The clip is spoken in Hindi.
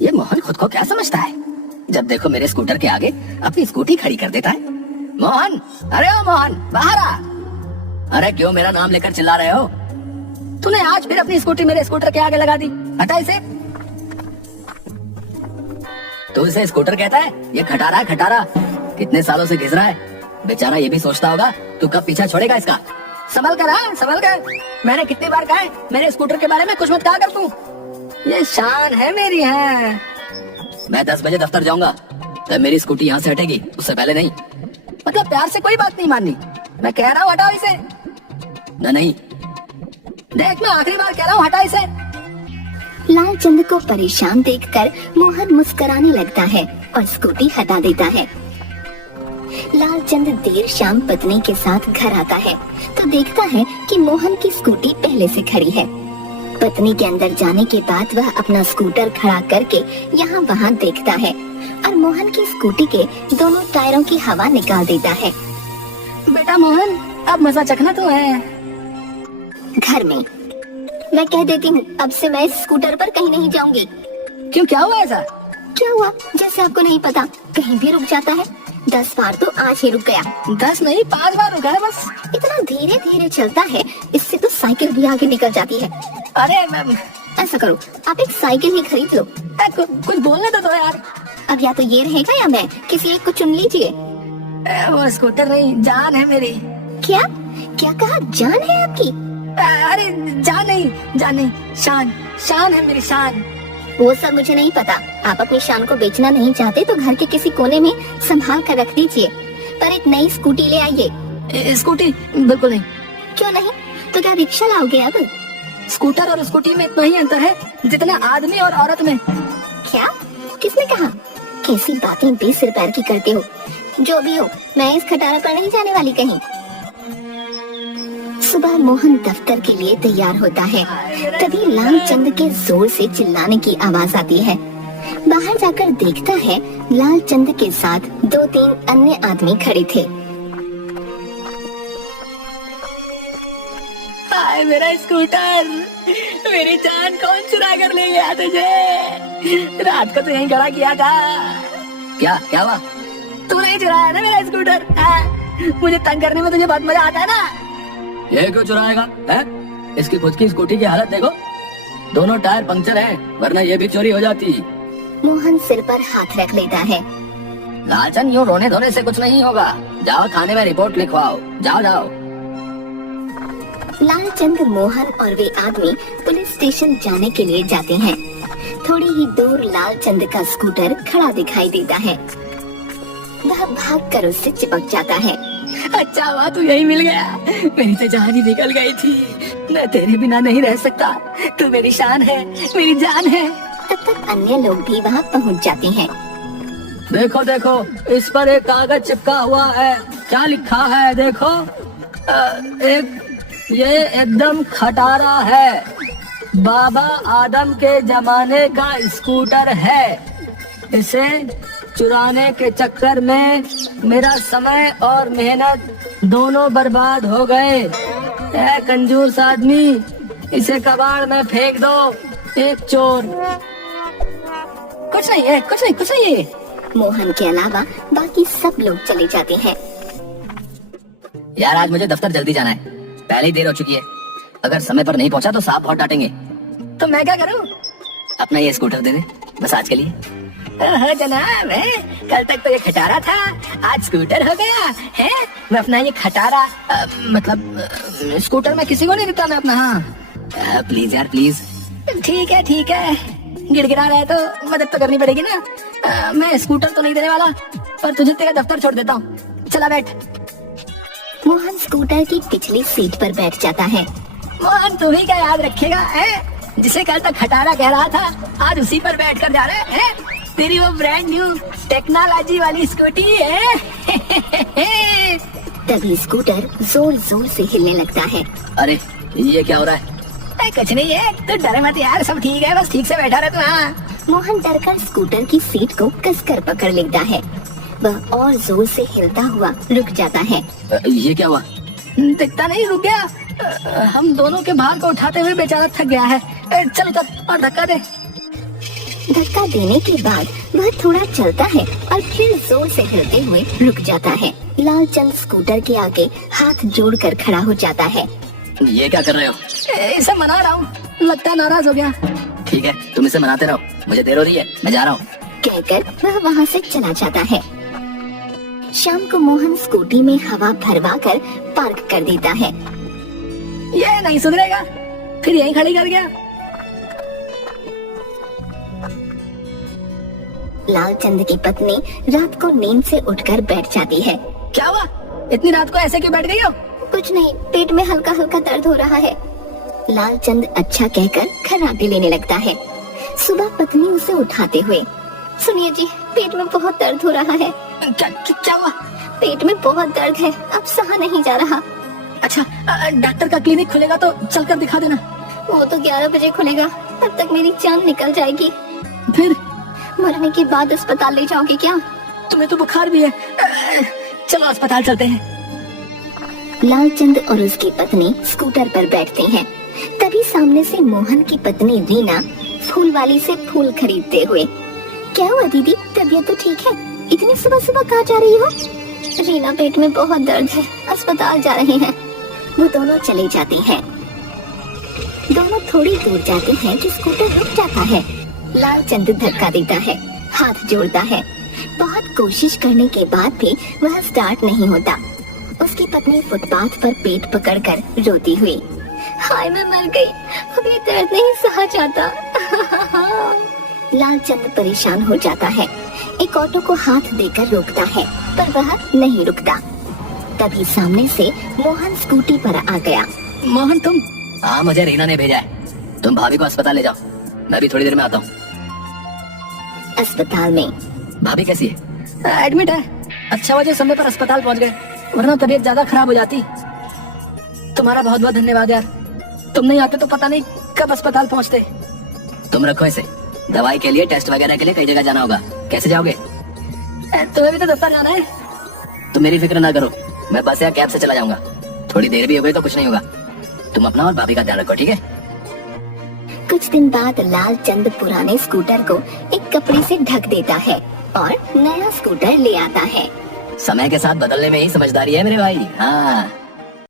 ये मोहन खुद को क्या समझता है? जब देखो मेरे स्कूटर के आगे अपनी स्कूटी खड़ी कर देता है। मोहन, अरे ओ मोहन, बाहर आ। अरे क्यों मेरा नाम लेकर चिल्ला रहे हो? तूने आज फिर अपनी स्कूटी मेरे स्कूटर के आगे लगा दी। हटा इसे। तू इसे स्कूटर कहता है? ये खटारा खटारा कितने सालों से घिस रहा है। बेचारा ये भी सोचता होगा तू कब पीछा छोड़ेगा इसका। संभल कर, हाँ संभल कर। मैंने कितनी बार कहा है मेरे स्कूटर के बारे में कुछ मत कहा कर तू। ये शान है मेरी है। मैं 10 बजे दफ्तर जाऊंगा, तब मेरी स्कूटी यहाँ से हटेगी, उससे पहले नहीं। मतलब प्यार से कोई बात नहीं माननी। मैं कह रहा हूँ हटाओ इसे। नहीं देख, मैं आखिरी बार कह रहा हूँ हटा इसे। लालचंद को परेशान देखकर मोहन मुस्कुराने लगता है और स्कूटी हटा देता है। लालचंद देर शाम पत्नी के साथ घर आता है तो देखता है कि मोहन की स्कूटी पहले से खड़ी है। पत्नी के अंदर जाने के बाद वह अपना स्कूटर खड़ा करके यहाँ वहाँ देखता है और मोहन की स्कूटी के दोनों टायरों की हवा निकाल देता है। बेटा मोहन, अब मजा चखना तो है। घर में मैं कह देती हूँ, अब से मैं इस स्कूटर पर कहीं नहीं जाऊंगी। क्यों, क्या हुआ ऐसा? क्या हुआ जैसे आपको नहीं पता? कहीं भी रुक जाता है। 10 बार तो आज ही रुक गया। 10 नहीं 5 बार रुका है बस। इतना धीरे धीरे चलता है, इससे तो साइकिल भी आगे निकल जाती है। अरे ऐसा करो, आप एक साइकिल ही खरीद लो। कुछ बोलने तो दो यार। अब या तो ये रहेगा या मैं, किसी एक को चुन लीजिए। वो स्कूटर नहीं, जान है मेरी। क्या क्या कहा? जान है आपकी? अरे जान नहीं, शान, शान है मेरी शान। वो सब मुझे नहीं पता। आप अपनी शान को बेचना नहीं चाहते तो घर के किसी कोने में संभाल कर रख दीजिए, पर एक नई स्कूटी ले आइए। स्कूटी? बिल्कुल नहीं। क्यों नहीं? तो क्या रिक्शा लाओगे अब? स्कूटर और स्कूटी में इतना ही अंतर है जितना आदमी और औरत में। क्या? किसने कहा? कैसी बातें बेसिर पैर की करते हो। जो भी हो, मैं इस खटारा पर नहीं जाने वाली कहीं। सुबह मोहन दफ्तर के लिए तैयार होता है, तभी लालचंद के जोर से चिल्लाने की आवाज आती है। बाहर जाकर देखता है लालचंद के साथ 2-3 अन्य आदमी खड़े थे। हाय मेरा स्कूटर, मेरी जान कौन चुरा कर ले गया तुझे? रात को तो यहीं खड़ा किया था। क्या हुआ? तू नहीं चुराया ना मेरा स्कूटर? मुझे तंग करने में तुझे बहुत मजा आता है ना। ये क्यों चुराएगा है? इसकी खुद की स्कूटी की हालत देखो, दोनों टायर पंक्चर हैं, वरना ये भी चोरी हो जाती। मोहन सिर पर हाथ रख लेता है। लालचंद, यूं रोने धोने से कुछ नहीं होगा। जाओ थाने में रिपोर्ट लिखवाओ। जाओ। लालचंद, मोहन और वे आदमी पुलिस स्टेशन जाने के लिए जाते हैं। थोड़ी ही दूर लालचंद का स्कूटर खड़ा दिखाई देता है। वह भागकर उससे चिपक जाता है। अच्छा हुआ तू यही मिल गया, मेरी तो जान ही निकल गई थी। मैं तेरे बिना नहीं रह सकता, तू मेरी शान है, मेरी जान है। तब तक अन्य लोग भी वहाँ पहुँच जाते हैं। देखो, इस पर एक कागज चिपका हुआ है। क्या लिखा है देखो? ये एकदम खटारा है। बाबा आदम के जमाने का स्कूटर है। इसे चुराने के चक्कर में मेरा समय और मेहनत दोनों बर्बाद हो गए। ऐ कंजूस आदमी, इसे कबाड़ में फेंक दो। एक चोर। कुछ नहीं है। मोहन के अलावा बाकी सब लोग चले जाते हैं। यार आज मुझे दफ्तर जल्दी जाना है, पहले ही देर हो चुकी है। अगर समय पर नहीं पहुंचा तो साहब बहुत डांटेंगे। तो मैं क्या करूं? अपना ये स्कूटर दे दे बस आज के लिए। जनाब, कल तक तो ये खटारा था, आज स्कूटर हो गया है। मैं अपना ये खटारा मतलब स्कूटर में किसी को नहीं देता मैं अपना। हाँ प्लीज यार प्लीज। ठीक है, गिड़गिड़ा रहे तो मदद तो करनी पड़ेगी ना। मैं स्कूटर तो नहीं देने वाला, पर तुझे तेरा दफ्तर छोड़ देता हूँ। चला बैठ। मोहन स्कूटर की पिछली सीट पर बैठ जाता है। मोहन तू ही क्या याद रखेगा है? जिसे कल तक खटारा कह रहा था, आज उसी पर बैठ कर जा रहे हैं। तेरी वो ब्रांड न्यू टेक्नोलॉजी वाली स्कूटी है। तभी स्कूटर जोर जोर से हिलने लगता है। अरे ये क्या हो रहा है? कुछ नहीं है, तू डरे मत यार, सब ठीक है, बस ठीक से बैठा रहे तू। हाँ। मोहन डरकर स्कूटर की सीट को कसकर पकड़ लेता है। वह और जोर से हिलता हुआ रुक जाता है। ये क्या हुआ? दिखता नहीं, रुक गया। हम दोनों के भार को उठाते हुए बेचारा थक गया है। चल उतर और धक्का दे। धक्का देने के बाद वह थोड़ा चलता है और फिर जोर से हिलते हुए रुक जाता है। लालचंद स्कूटर के आगे हाथ जोड़कर खड़ा हो जाता है। ये क्या कर रहे हो? इसे मना रहा हूँ, लगता है नाराज हो गया। ठीक है, तुम इसे मनाते रहो, मुझे देर हो रही है, मैं जा रहा हूँ। कहकर वह वहाँ से चला जाता है। शाम को मोहन स्कूटी में हवा भरवा कर पार्क कर देता है। ये नहीं सुधरेगा, फिर यहीं खड़ी कर गया। लालचंद की पत्नी रात को नींद से उठकर बैठ जाती है। क्या हुआ? इतनी रात को ऐसे क्यों बैठ गई हो? कुछ नहीं, पेट में हल्का हल्का दर्द हो रहा है। लालचंद अच्छा कहकर खर्राटे लेने लगता है। सुबह पत्नी उसे उठाते हुए, सुनिए जी, पेट में बहुत दर्द हो रहा है। क्या हुआ? पेट में बहुत दर्द है, अब सहा नहीं जा रहा। अच्छा, डॉक्टर का क्लिनिक खुलेगा तो चलकर दिखा देना। वो तो 11 बजे खुलेगा, तब तक मेरी जान निकल जाएगी। फिर मरने के बाद अस्पताल ले जाओगे क्या? तुम्हें तो बुखार भी है, चलो अस्पताल चलते हैं। लालचंद और उसकी पत्नी स्कूटर पर बैठते हैं। तभी सामने से मोहन की पत्नी रीना फूल वाली से फूल खरीदते हुए, क्या हुआ दीदी, तबीयत तो ठीक है? इतनी सुबह सुबह कहाँ जा रही हो? रीना, पेट में बहुत दर्द है, अस्पताल जा रहे हैं। वो दोनों चले जाते हैं। दोनों थोड़ी दूर जाते हैं कि स्कूटर रुक जाता है। लालचंद धक्का देता है, हाथ जोड़ता है। बहुत कोशिश करने के बाद भी वह स्टार्ट नहीं होता। उसकी पत्नी फुटपाथ पर पेट पकड़कर रोती हुई, हाय मैं मर गई, अब ये दर्द नहीं सहा जाता। लालचंद परेशान हो जाता है। एक ऑटो को हाथ देकर रोकता है, पर वह नहीं रुकता। तभी सामने से मोहन स्कूटी पर आ गया। मोहन तुम? हाँ, मुझे रीना ने भेजा है। तुम भाभी को अस्पताल ले जाओ, मैं भी थोड़ी देर में आता हूँ। अस्पताल में भाभी कैसी है? एडमिट है। अच्छा वजह समय पर अस्पताल पहुँच गए, वरना तबीयत ज्यादा खराब हो जाती। तुम्हारा बहुत बहुत धन्यवाद यार, तुम नहीं आते तो पता नहीं कब अस्पताल पहुँचते। तुम रखो इसे, दवाई के लिए, टेस्ट वगैरह के लिए कई जगह जाना होगा। कैसे जाओगे? तुम्हें भी तो दफ्तर जाना है। तुम मेरी फिक्र ना करो, मैं बस या कैब से चला जाऊंगा। थोड़ी देर भी हो गई तो कुछ नहीं होगा। तुम अपना और भाभी का ध्यान रखो, ठीक है? कुछ दिन बाद लालचंद पुराने स्कूटर को एक कपड़े से ढक देता है और नया स्कूटर ले आता है। समय के साथ बदलने में ही समझदारी है मेरे भाई। हाँ।